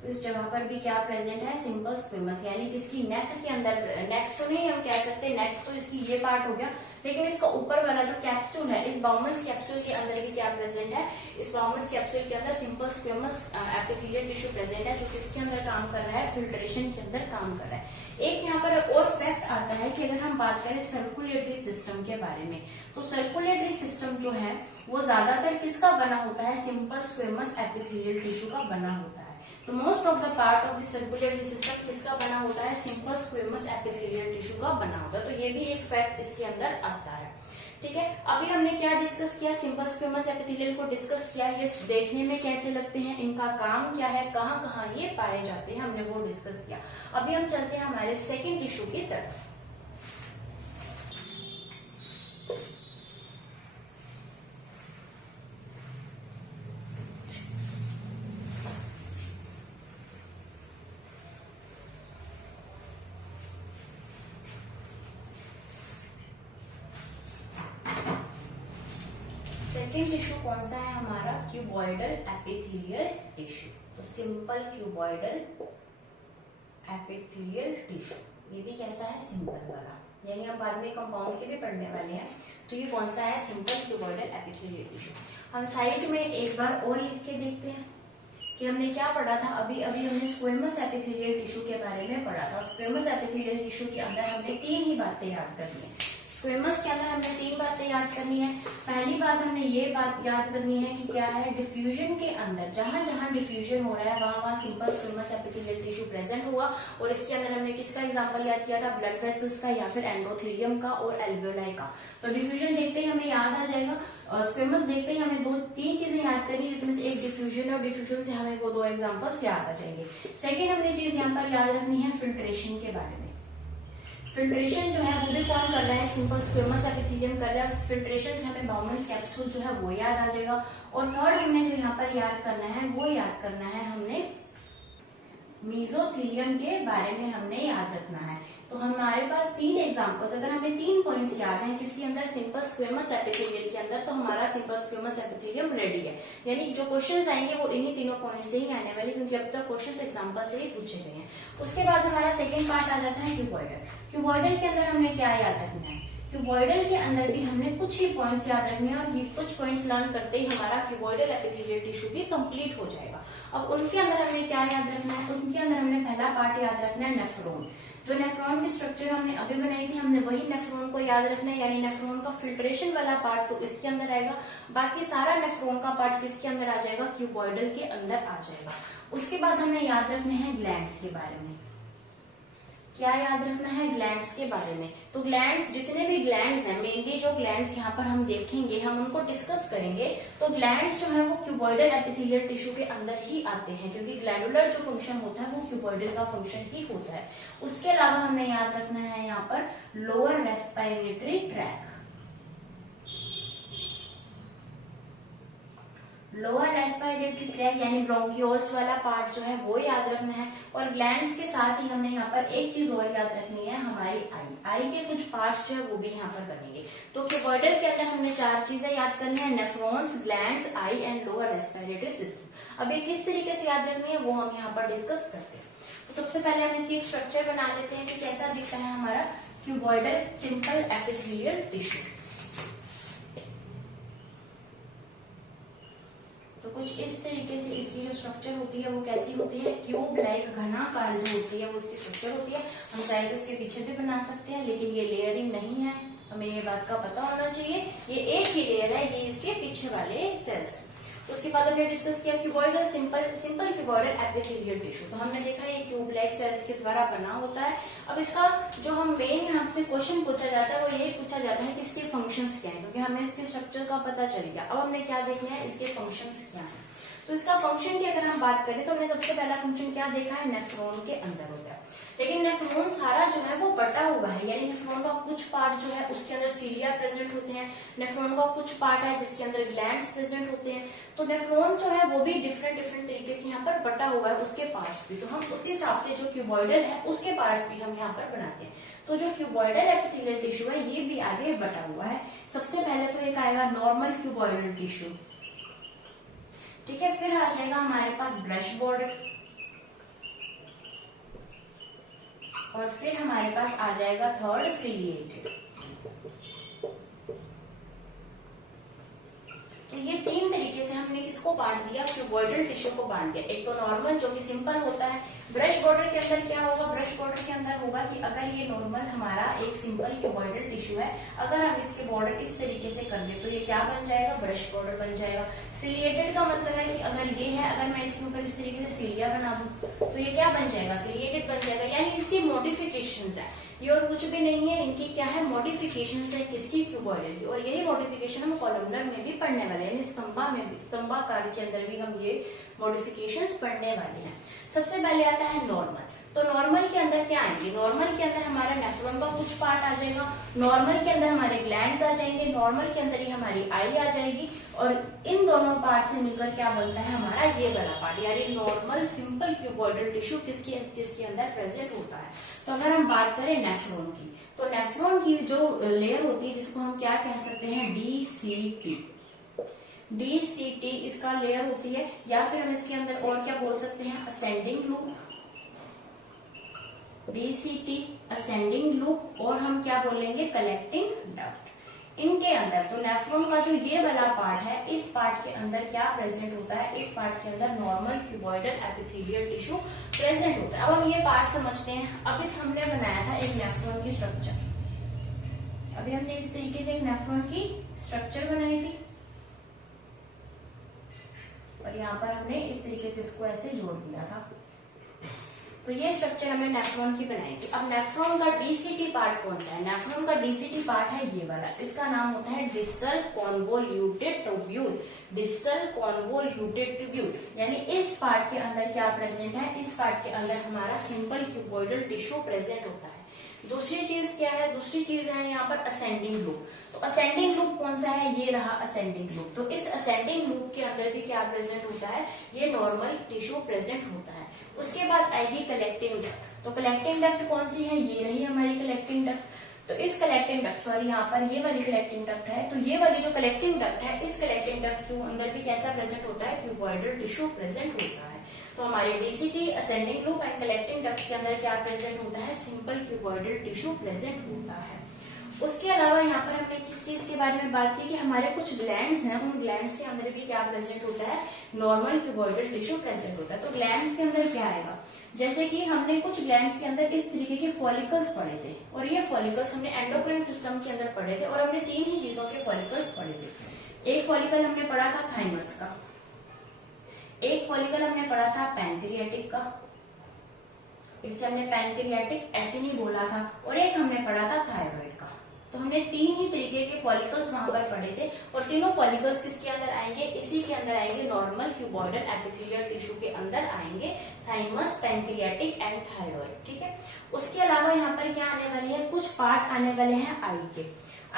तो इस जगह पर भी क्या प्रेजेंट है? सिंपल स्क्वेमस, यानी किसकी? नेक के अंदर। नेक तो नहीं हम कह सकते, नेक तो इसकी ये पार्ट हो गया, लेकिन इसका ऊपर वाला जो कैप्सूल है, इस इस बाउमन्स कैप्सूल के अंदर भी क्या प्रेजेंट है, इस बाउमन्स कैप्सूल के अंदर simple squamous epithelial tissue present है, जो किसके अंदर काम कर रहा है, फिल्ट्रेशन के अंदर काम कर रहा है। एक यहाँ पर और फैक्ट आता है कि अगर हम बात करें सर्कुलेटरी सिस्टम के बारे में, तो सर्कुलेटरी सिस्टम जो है वो ज्यादातर किसका बना होता है, सिंपल स्क्वेमस एपिथेलियल टिश्यू का बना होता है। तो most of the part of the circulatory system किसका बना होता है, सिंपल स्क्वेमस एपिथेलियल टिश्यू का बना होता है। तो ये भी एक फैक्ट इसके अंदर आता है। ठीक है, अभी हमने क्या डिस्कस किया, सिंपल स्क्वेमस एपिथेलियल को डिस्कस किया, ये देखने में कैसे लगते हैं, इनका काम क्या है, कहाँ कहाँ ये पाए जाते हैं, हमने वो डिस्कस किया। अभी हम चलते हैं हमारे सेकेंड टिश्यू की तरफ। सेकेंड टिश्यू कौन सा है हमारा, क्यूबॉइडल एपिथेलियल टिश्यू। तो सिंपल क्यूबॉइडल एपिथेलियल टिश्यू, ये भी कैसा है, सिंपल वाला, यानी हम बाद में कंपाउंड के भी पढ़ने वाले हैं। तो ये कौन सा है, सिंपल क्यूबॉइडल एपिथेलियल टिश्यू। हम साइड में एक बार और लिख के देखते हैं कि हमने क्या पढ़ा था। अभी अभी हमने स्क्वेमस एपिथेलियल टिश्यू के बारे में पढ़ा था। स्क्वेमस एपिथेलियल टिश्यू के अंदर हमने 3 ही बातें याद करनी है। स्क्वेमस के अंदर हमने 3 बातें याद करनी है। पहली बात हमने ये बात याद करनी है कि क्या है, डिफ्यूजन के अंदर जहां जहां डिफ्यूजन हो रहा है वहां वहां simple squamous epithelial tissue present हुआ। और इसके अंदर हमने किसका एग्जांपल याद किया था, ब्लड वेसल्स का या फिर एंडोथेलियम का और एल्वेओलाई का। तो डिफ्यूजन देखते ही हमें याद आ जाएगा, स्क्वेमस देखते ही हमें 2-3 चीजें याद करनी, जिसमें से एक डिफ्यूजन और डिफ्यूजन से हमें वो 2 एग्जाम्पल्स याद आ जाएंगे। सेकेंड हमने चीज यहाँ पर याद रखनी है फिल्ट्रेशन के बारे में। फिल्ट्रेशन जो है वो भी कौन कर रहा है, सिंपल स्क्वेमस एपिथेलियम कर रहा है। फिल्ट्रेशन से हमें बाउमन्स कैप्सूल जो है वो याद आ जाएगा। और थर्ड हमने जो यहाँ पर याद करना है वो याद करना है हमने मीजोथेलियम के बारे में हमने याद रखना है। तो हमारे पास 3 एग्जांपल्स, अगर हमें 3 पॉइंट्स याद हैं किसके अंदर, सिंपल स्क्वेमस एपिथेलियल के अंदर, तो हमारा सिंपल स्क्वेमस एपिथेलियम रेडी है। यानी जो क्वेश्चंस आएंगे वो इन्हीं तीनों पॉइंट से ही आने वाले, क्योंकि अब तक क्वेश्चंस एग्जांपल से ही पूछे गए हैं। उसके बाद हमारा सेकेंड पार्ट आ जाता है क्यूबॉइडल। क्यूबॉइडल के अंदर हमने क्या याद रखना है, क्यूबॉइडल के अंदर भी हमने कुछ ही पॉइंट्स याद रखने हैं, और ये कुछ पॉइंट्स लर्न करते ही हमारा क्यूबॉइडल एपिथेलियल टिश्यू भी कंप्लीट हो जाएगा। अब उनके अंदर हमने क्या याद रखना है, उनके अंदर हमने पहला पार्ट याद रखना है नेफ्रॉन। जो नेफ्रॉन की स्ट्रक्चर हमने अभी बनाई थी, हमने वही नेफ्रॉन को याद रखना है, यानी नेफ्रॉन का फिल्ट्रेशन वाला पार्ट तो इसके अंदर आएगा, बाकी सारा नेफ्रॉन का पार्ट किसके अंदर आ जाएगा, क्यूबॉइडल के अंदर आ जाएगा। उसके बाद हमने याद रखने हैं ग्लैंड्स के बारे में। क्या याद रखना है, ग्लैंड्स के बारे में। तो ग्लैंड्स, जितने भी ग्लैंड्स हैं, मेनली जो ग्लैंड्स यहाँ पर हम देखेंगे, हम उनको डिस्कस करेंगे। तो ग्लैंड्स जो है वो क्यूबॉइडल एपिथेलियल टिश्यू के अंदर ही आते हैं, क्योंकि ग्लैंडुलर जो फंक्शन होता है वो क्यूबॉइडल का फंक्शन ही होता है। उसके अलावा हमने याद रखना है यहाँ पर lower respiratory tract. Lower respiratory tract यानी ब्रोंकियोल्स वाला पार्ट जो है वो याद रखना है। और ग्लैंड्स के साथ ही हमने यहाँ पर एक चीज और याद रखनी है, हमारी आई के कुछ पार्ट्स जो है वो भी यहाँ पर बनेंगे। तो क्यूबॉइडल के अंदर हमने 4 चीजें याद करनी है, nephrons, glands, I and lower respiratory system. अब ये किस तरीके से याद रखनी है वो हम यहाँ पर डिस्कस करते हैं। तो सबसे पहले हम इसकी स्ट्रक्चर बना लेते हैं कि कैसा दिखता है हमारा क्यूबॉइडल सिंपल एपिथेलियल टिश्यू। तो कुछ इस तरीके से इसकी जो स्ट्रक्चर होती है वो कैसी होती है, क्यूब लाइक घनाकार जो होती है वो इसकी स्ट्रक्चर होती है। हम चाहे तो उसके पीछे भी बना सकते हैं, लेकिन ये लेयरिंग नहीं है, हमें ये बात का पता होना चाहिए। ये एक ही लेयर है, ये इसके पीछे वाले सेल्स है। तो उसके बाद हमने डिस्कस किया cuboidal simple cuboidal epithelial tissue. तो हमने देखा ये क्यूब लाइक सेल्स के द्वारा बना होता है। अब इसका जो हम मेन यहाँ से क्वेश्चन पूछा जाता है वो यही पूछा जाता है कि इसके फंक्शंस क्या है, क्योंकि हमें इसके स्ट्रक्चर का पता चल गया। अब हमने क्या देखना है, इसके फंक्शंस क्या है। तो इसका फंक्शन की अगर हम बात करें तो हमने सबसे पहला फंक्शन क्या देखा है, नेफ्रॉन के अंदर होता है। लेकिन नेफ्रॉन सारा जो है वो बटा हुआ है, यानी नेफ्रॉन का कुछ पार्ट जो है उसके अंदर सीलिया प्रेजेंट होते हैं, नेफ्रॉन का कुछ पार्ट है जिसके अंदर ग्लैंड्स प्रेजेंट होते हैं। तो नेफ्रॉन जो है वो भी डिफरेंट तरीके से यहाँ पर बटा हुआ है, उसके पार्ट्स भी। तो हम उसी हिसाब से जो क्यूबॉइडल है उसके पार्ट्स भी हम यहाँ पर बनाते हैं। तो जो क्यूबॉइडल एपिथेलियल टिश्यू है ये भी आगे बटा हुआ है। सबसे पहले तो एक आएगा नॉर्मल क्यूबॉइडल टिश्यू, ठीक है। फिर आ जाएगा हमारे पास ब्रश बोर्ड, और फिर हमारे पास आ जाएगा थर्ड सिलिएटेड। किसको बांट दिया, क्यूबॉइडल टिश्यू को बांट दिया। एक तो नॉर्मल जो कि सिंपल होता है, ब्रश बॉर्डर के अंदर क्या होगा, ब्रश बॉर्डर के अंदर होगा कि अगर ये नॉर्मल हमारा एक सिंपल क्यूबॉइडल टिश्यू है, अगर हम इसके बॉर्डर इस तरीके से कर दे तो ये क्या बन जाएगा, ब्रश बॉर्डर बन जाएगा। सिलिएटेड का मतलब है कि अगर ये है, अगर मैं इसके ऊपर इस तरीके से सिलिया बना दूं तो ये क्या बन जाएगा, सिलिएटेड बन जाएगा। यानी इसकी मॉडिफिकेशंस है ये, और कुछ भी नहीं है, इनकी क्या है, मॉडिफिकेशंस है किसकी, क्यूबॉइडल की। और यही मॉडिफिकेशन हम कॉलमनर में भी पढ़ने वाले हैं, स्तंभा में भी, स्तंभाकार के अंदर भी हम ये मॉडिफिकेशंस पढ़ने वाले हैं। सबसे पहले आता है नॉर्मल। तो नॉर्मल के अंदर क्या आएंगे, नॉर्मल के अंदर हमारा नेफ्रॉन का कुछ पार्ट आ जाएगा, नॉर्मल के अंदर हमारे ग्लैंड्स आ जाएंगे, नॉर्मल के अंदर ही हमारी आई आ जाएगी, और इन दोनों पार्ट से मिलकर क्या बनता है हमारा ये वाला पार्ट। यानी नॉर्मल सिंपल क्यूबॉइडल टिश्यू किसके अंदर प्रेजेंट होता है। तो अगर हम बात करें नेफ्रॉन की, तो नेफ्रॉन की जो लेयर होती है जिसको हम क्या कह सकते हैं, डीसीटी, डीसीटी इसका लेयर होती है, या फिर हम इसके अंदर और क्या बोल सकते हैं, ascending loop, DCT ascending loop, और हम क्या बोलेंगे, कलेक्टिंग डक्ट। इनके अंदर तो नेफ्रॉन का जो ये वाला पार्ट है, इस पार्ट के अंदर क्या प्रेजेंट होता है, इस पार्ट के अंदर normal cuboidal epithelial tissue present होता है। अब हम ये पार्ट समझते हैं। अभी हमने बनाया था एक नेफ्रॉन की स्ट्रक्चर, अभी हमने इस तरीके से एक नेफ्रॉन की स्ट्रक्चर बनाई थी, और यहाँ पर हमने इस तरीके से इसको ऐसे जोड़ दिया था। तो ये स्ट्रक्चर हमने नेफ्रॉन की बनाई थी। अब नेफ्रॉन का डीसीटी पार्ट कौन सा है, नेफ्रॉन का डीसीटी पार्ट है ये वाला, इसका नाम होता है distal convoluted tubule, distal convoluted tubule. यानी इस पार्ट के अंदर क्या प्रेजेंट है, इस पार्ट के अंदर हमारा सिंपल क्यूबॉइडल टिश्यू प्रेजेंट होता है। दूसरी चीज क्या है, दूसरी चीज है यहाँ पर असेंडिंग लूप। तो असेंडिंग लूप कौन सा है, ये रहा असेंडिंग लूप। तो इस असेंडिंग लूप के अंदर भी क्या प्रेजेंट होता है, ये नॉर्मल टिश्यू प्रेजेंट होता है। उसके बाद आएगी कलेक्टिंग डक्ट। तो कलेक्टिंग डक्ट कौन सी है, ये रही हमारी कलेक्टिंग डक्ट। तो इस कलेक्टिंग डक्ट, सॉरी यहाँ पर ये वाली कलेक्टिंग डक्ट है, तो ये वाली जो कलेक्टिंग डक्ट है, इस कलेक्टिंग डक्ट के अंदर भी कैसा प्रेजेंट होता है, क्यूबॉइडल टिश्यू प्रेजेंट होता है। तो हमारे DCT ascending loop and collecting duct के अंदर क्या प्रेजेंट होता है, सिंपल क्यूबॉइडल टिश्यू प्रेजेंट होता है। उसके अलावा यहाँ पर हमने किस चीज के बारे में बात की कि हमारे कुछ ग्लैंड्स हैं, उन ग्लैंड्स के अंदर भी क्या प्रेजेंट होता है, नॉर्मल क्यूबॉइडल टिश्यू प्रेजेंट होता है। तो ग्लैंड्स के अंदर क्या आएगा, जैसे कि हमने कुछ ग्लैंड्स के अंदर इस तरीके के फॉलिकल्स पढ़े थे, और ये फॉलिकल्स हमने एंडोक्राइन सिस्टम के अंदर पढ़े थे, और हमने तीन ही चीजों के फॉलिकल्स पढ़े थे। एक फॉलिकल हमने पढ़ा था थाइमस का, एक फॉलिकल हमने पढ़ा था पैनक्रियाटिक का, इसे हमने पैनक्रियाटिक ऐसे नहीं बोला था, और एक हमने पढ़ा था थायराइड का। तो हमने तीन ही तरीके के फॉलिकल्स वहां पर पढ़े थे, और तीनों फॉलिकल्स किसके अंदर आएंगे, इसी के अंदर आएंगे, नॉर्मल क्यूबॉइडल एपिथेलियल टिश्यू के अंदर आएंगे, थाइमस, पैनक्रियाटिक एंड थायराइड। ठीक है। उसके अलावा यहाँ पर क्या आने वाले हैं, कुछ पार्ट आने वाले हैं आई के।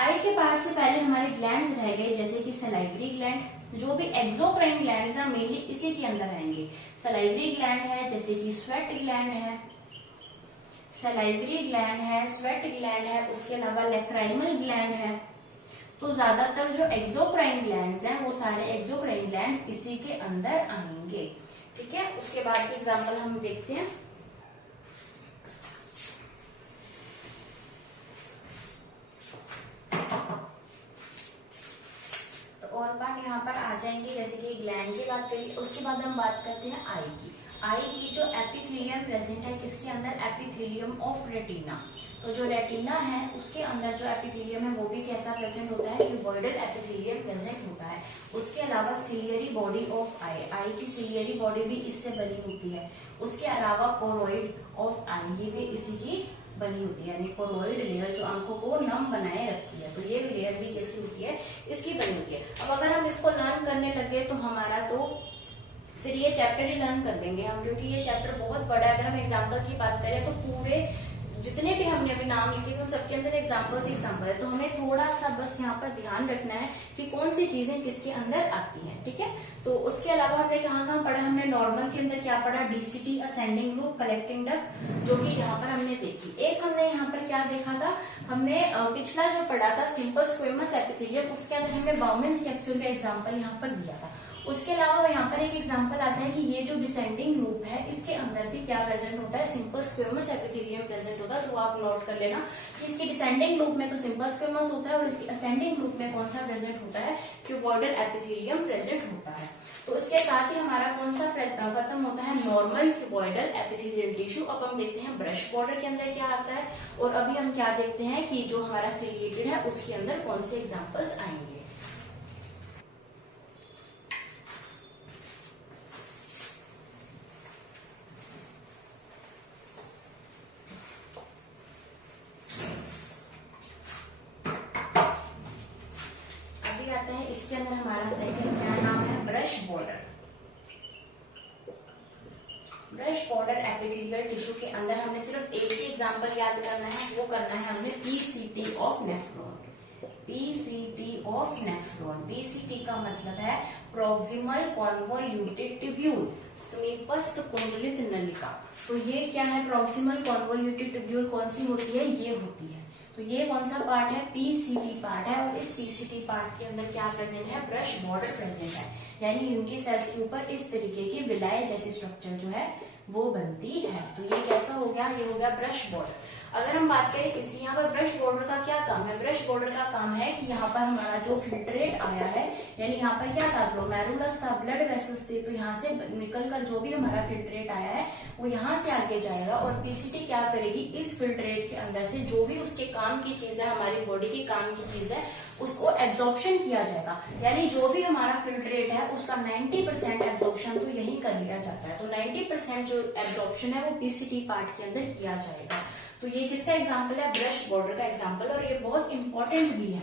आई के पार्ट से पहले हमारे ग्लैंड्स रह गए, जैसे कि सलाइवरी ग्लैंड, जो भी एक्सोक्राइन ग्लैंड्स हैं मेनली इसी के अंदर आएंगे। सलाइवरी ग्लैंड है, जैसे कि स्वेट ग्लैंड है, सलाइवरी ग्लैंड है, स्वेट ग्लैंड है, उसके अलावा लैक्राइमल ग्लैंड है। तो ज्यादातर जो एक्सोक्राइन ग्लैंड्स हैं वो सारे एक्सोक्राइन ग्लैंड्स इसी के अंदर आएंगे। ठीक है। उसके बाद की एग्जांपल हम देखते हैं। तो और पार्ट यहाँ पर आ जाएंगे, जैसे कि ग्लैंड की बात करी। उसके बाद हम बात करते हैं आई की। आई की जो एपिथेलियम प्रेजेंट है किसके अंदर, एपिथेलियम ऑफ रेटिना। तो जो रेटिना है उसके अंदर जो एपिथेलियम है वो भी कैसा प्रेजेंट होता है, क्यूबॉइडल एपिथेलियम प्रेजेंट होता है। उसके अलावा सिलियरी बॉडी ऑफ आई, आई की सिलियरी बॉडी भी इससे बनी होती है। उसके अलावा कोरोइड ऑफ आई, ये भी इसी की बनी होती है, यानी कोरोइड लेयर जो आंखों को नम बनाए रखती है, तो ये लेयर भी कैसी होती है, इसकी बनी होती है। अब अगर हम इसको लर्न करने लगे तो हमारा तो फिर ये चैप्टर ही लर्न कर लेंगे हम, क्योंकि ये चैप्टर बहुत बड़ा है। अगर हम एग्जाम्पल की बात करें तो पूरे जितने भी हमने अभी नाम लिखे थे सबके अंदर एग्जाम्पल्स है, तो हमें थोड़ा सा बस यहाँ पर ध्यान रखना है कि कौन सी चीजें किसके अंदर आती हैं। ठीक है। तो उसके अलावा हमने कहाँ पढ़ा, हमने नॉर्मल के अंदर क्या पढ़ा, DCT, ascending loop, collecting duct, जो कि यहाँ पर हमने देखी। एक हमने यहाँ पर क्या देखा था, हमने पिछला जो पढ़ा था सिंपल स्क्वेमस एपिथेलियम, उसके अंदर हमने बाउमेन्स कैप्सूल का एग्जाम्पल यहाँ पर दिया था। उसके अलावा यहाँ पर एक एग्जांपल आता है कि ये जो डिसेंडिंग लूप है इसके अंदर भी क्या प्रेजेंट होता है, सिंपल स्क्वेमस एपिथेलियम प्रेजेंट होता है। तो आप नोट कर लेना कि इसकी डिसेंडिंग लूप में तो सिंपल स्क्वेमस होता है और इसकी असेंडिंग लूप में कौन सा प्रेजेंट होता है, क्यूबॉइडल एपिथेलियम प्रेजेंट होता है। तो इसके साथ ही हमारा कौन सा खत्म होता है, नॉर्मल क्यूबॉइडल एपिथेलियल टिश्यू। अब हम देखते हैं ब्रश बॉर्डर के अंदर क्या आता है, और अभी हम क्या देखते हैं कि जो हमारा सिलिएटेड है उसके अंदर कौन से एग्जाम्पल्स आएंगे। आता है इसके अंदर हमारा सेकंड क्या नाम है, brush border. Brush border epithelial tissue के अंदर हमने सिर्फ एक ही एग्जांपल याद करना है, वो करना है हमने PCT of nephron. PCT of nephron, PCT का मतलब है प्रोक्सिमल कॉन्वोल्यूटेड ट्यूब्यूल, समीपस्थ कुंडलित नलिका। तो ये क्या है, प्रोक्सिमल कॉन्वोल्यूटेड ट्यूब्यूल कौन सी होती है, ये होती है। तो ये कौन सा पार्ट है, पीसीटी पार्ट है, और इस पीसीटी पार्ट के अंदर क्या प्रेजेंट है, ब्रश बॉर्डर प्रेजेंट है। यानी इनके सेल्स के ऊपर इस तरीके की विलाय जैसी स्ट्रक्चर जो है वो बनती है। तो ये कैसा हो गया, ये हो गया ब्रश बॉर्डर। अगर हम बात करें इस यहाँ पर ब्रश बॉर्डर का क्या काम है, ब्रश बॉर्डर का काम है कि यहाँ पर हमारा जो फिल्ट्रेट आया है, यानी यहाँ पर क्या था, ग्लोमेरुलस था, ब्लड वेसल्स थे, तो यहाँ से निकलकर जो भी हमारा फिल्ट्रेट आया है वो यहाँ से आगे जाएगा, और पीसीटी क्या करेगी, इस फिल्ट्रेट के अंदर से जो भी उसके काम की चीज है, हमारी बॉडी के काम की चीज है, उसको एब्जॉर्प्शन किया जाएगा। यानी जो भी हमारा फिल्ट्रेट है उसका 90% एब्जॉर्प्शन तो यही कर लिया जाता है। तो 90% जो एब्जॉर्प्शन है वो पीसीटी पार्ट के अंदर किया जाएगा। तो ये किसका एग्जाम्पल है, ब्रश बॉर्डर का एग्जाम्पल, और ये बहुत इंपॉर्टेंट भी है।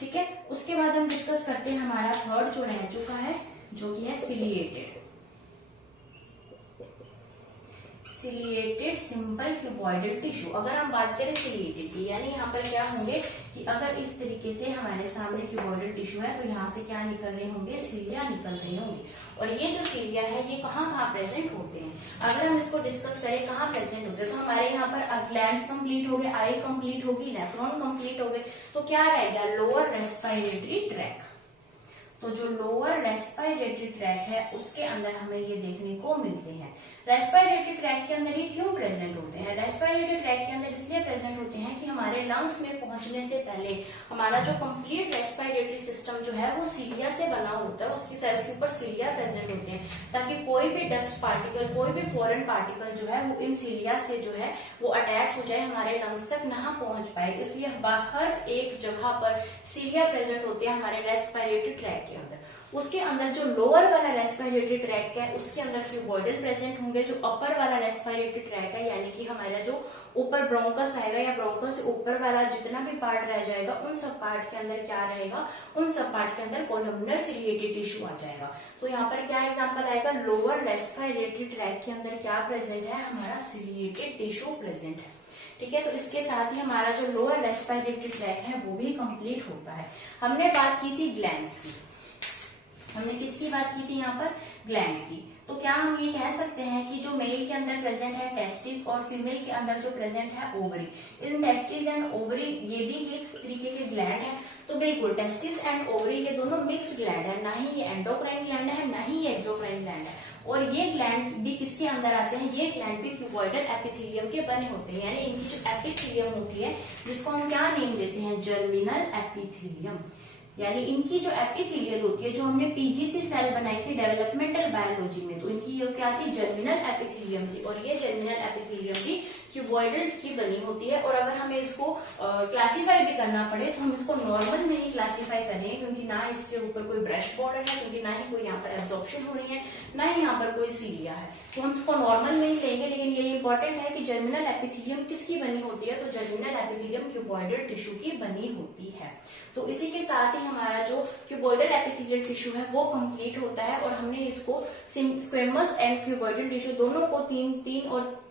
ठीक है, उसके बाद हम डिस्कस करते हैं हमारा थर्ड जो रह चुका है, जो कि है ciliated. Ciliated simple cuboidal tissue. अगर हम बात करें सिलिएटेड की, यानी यहाँ पर क्या होंगे कि अगर इस तरीके से हमारे सामने क्यूबॉइडल टिश्यू है तो यहाँ से क्या निकल रहे होंगे, सीलिया निकल रहे होंगे। और ये जो सीलिया है ये कहाँ प्रेजेंट होते हैं, अगर हम इसको डिस्कस करें कहाँ प्रेजेंट होते हैं, तो हमारे यहाँ पर ग्लैंड्स कंप्लीट हो गए, आई कंप्लीट होगी, नेफ्रॉन कंप्लीट हो गए, तो क्या रह गया, लोअर रेस्पिरेटरी ट्रैक। तो जो लोअर रेस्पिरेटरी ट्रैक है उसके अंदर हमें ये देखने को मिलते हैं। रेस्पिरेटरी ट्रैक के अंदर ये क्यों प्रेजेंट होते हैं, रेस्पिरेटरी ट्रैक के अंदर इसलिए प्रेजेंट होते हैं कि हमारे लंग्स में पहुंचने से पहले हमारा जो कंप्लीट रेस्पिरेटरी सिस्टम जो है वो सीलिया से बना होता है, उसकी सेल्स के ऊपर सीलिया प्रेजेंट होते हैं, ताकि कोई भी डस्ट पार्टिकल, कोई भी फॉरेन पार्टिकल जो है वो इन सीलिया से जो है वो अटैच हो जाए, हमारे लंग्स तक ना पहुंच पाए। इसलिए बाहर एक जगह पर सीलिया प्रेजेंट होते हैं हमारे रेस्पिरेटरी ट्रैक के अंदर। उसके अंदर जो लोअर वाला रेस्पिरेटरी ट्रैक है उसके अंदर क्यूबॉइडल प्रेजेंट होंगे, जो अपर वाला रेस्पिरेटरी ट्रैक है यानी कि हमारा जो ऊपर ब्रोंकस आएगा या ब्रोंकस से ऊपर वाला जितना भी पार्ट रह जाएगा उन सब पार्ट के अंदर क्या रहेगा, उन सब पार्ट के अंदर कोलमनर सिलिएटेड टिश्यू आ जाएगा। तो यहाँ पर क्या एग्जांपल आएगा, लोअर रेस्पिरेटरी ट्रैक के अंदर क्या प्रेजेंट है, हमारा सिलिएटेड टिश्यू प्रेजेंट है। ठीक है, तो इसके साथ ही हमारा जो लोअर रेस्पिरेटरी ट्रैक है वो भी कंप्लीट होता है। हमने बात की थी ग्लैंड्स की, हमने किसकी बात की थी यहाँ पर, ग्लैंड्स की। तो क्या हम ये कह सकते हैं कि जो मेल के अंदर प्रेजेंट है टेस्टिस और फीमेल के अंदर जो प्रेजेंट है ovary, in testis and ovary ये भी एक तरीके के ग्लैंड है। तो बिल्कुल टेस्टिस एंड ओवरी ये दोनों मिक्स्ड ग्लैंड है, ना ही ये एंडोक्राइन ग्लैंड है ना ही ये एक्सोक्राइन ग्लैंड है। और ये ग्लैंड भी किसके अंदर आते हैं, ये ग्लैंड भी क्यूबॉइडल एपिथेलियम के बने होते हैं, यानी इनकी जो एपिथेलियम होती है जिसको हम क्या नेम देते हैं, जर्मिनल एपिथेलियम। यानी इनकी जो एपिथेलियल होती है, जो हमने पीजीसी सेल बनाई थी डेवलपमेंटल बायोलॉजी में, तो इनकी ये क्या थी, जर्मिनल एपिथेलियम थी, और ये जर्मिनल एपिथेलियम भी क्यूबॉइडल की बनी होती है। और अगर हमें इसको क्लासीफाई भी करना पड़े तो हम इसको नॉर्मल में ही क्लासीफाई करेंगे, क्योंकि ना इसके ऊपर कोई ब्रश बॉर्डर है, क्योंकि ना ही कोई यहाँ पर एब्जॉर्प्शन हो रही है, ना ही यहाँ पर कोई सीलिया है, तो हम इसको नॉर्मल में ही लेंगे। लेकिन ये इंपॉर्टेंट है कि जर्मिनल एपिथेलियम किसकी बनी होती है, तो जर्मिनल एपिथेलियम क्यूबॉइडल टिश्यू की बनी होती है। तो इसी के साथ ही हमारा जो क्यूबॉइडल एपिथेलियल टिश्यू है वो कंप्लीट होता है, और हमने इसको स्क्वेमस एंड क्यूबॉइडल टिश्यू दोनों को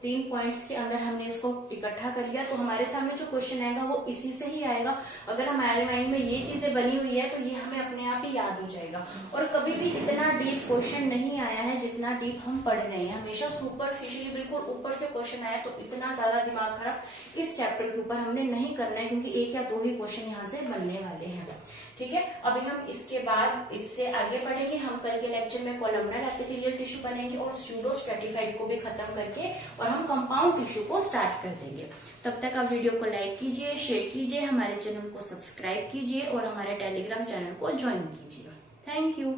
तीन पॉइंट्स के अंदर हमने इसको इकट्ठा कर लिया, तो हमारे सामने जो क्वेश्चन आएगा वो इसी से ही आएगा। अगर हमारे माइंड में ये चीजें बनी हुई है तो ये हमें अपने आप ही याद हो जाएगा। और कभी भी इतना डीप क्वेश्चन नहीं आया है जितना डीप हम पढ़ रहे हैं। हमेशा सुपरफिशियली बिल्कुल ऊपर से क्वेश्चन आया, तो इतना ज्यादा दिमाग खराब इस चैप्टर के ऊपर हमने नहीं करना है, क्योंकि 1 या 2 ही क्वेश्चन यहाँ से बनने वाले हैं। ठीक है, अभी हम इसके बाद इससे आगे पढ़ेंगे। हम कल के लेक्चर में कोलमनर एपिथेलियल टिश्यू बनेंगे और स्यूडो स्ट्रेटिफाइड को भी खत्म करके और हम कंपाउंड टिश्यू को स्टार्ट कर देंगे। तब तक आप वीडियो को लाइक कीजिए, शेयर कीजिए, हमारे चैनल को सब्सक्राइब कीजिए और हमारे टेलीग्राम चैनल को ज्वाइन कीजिए। Thank you.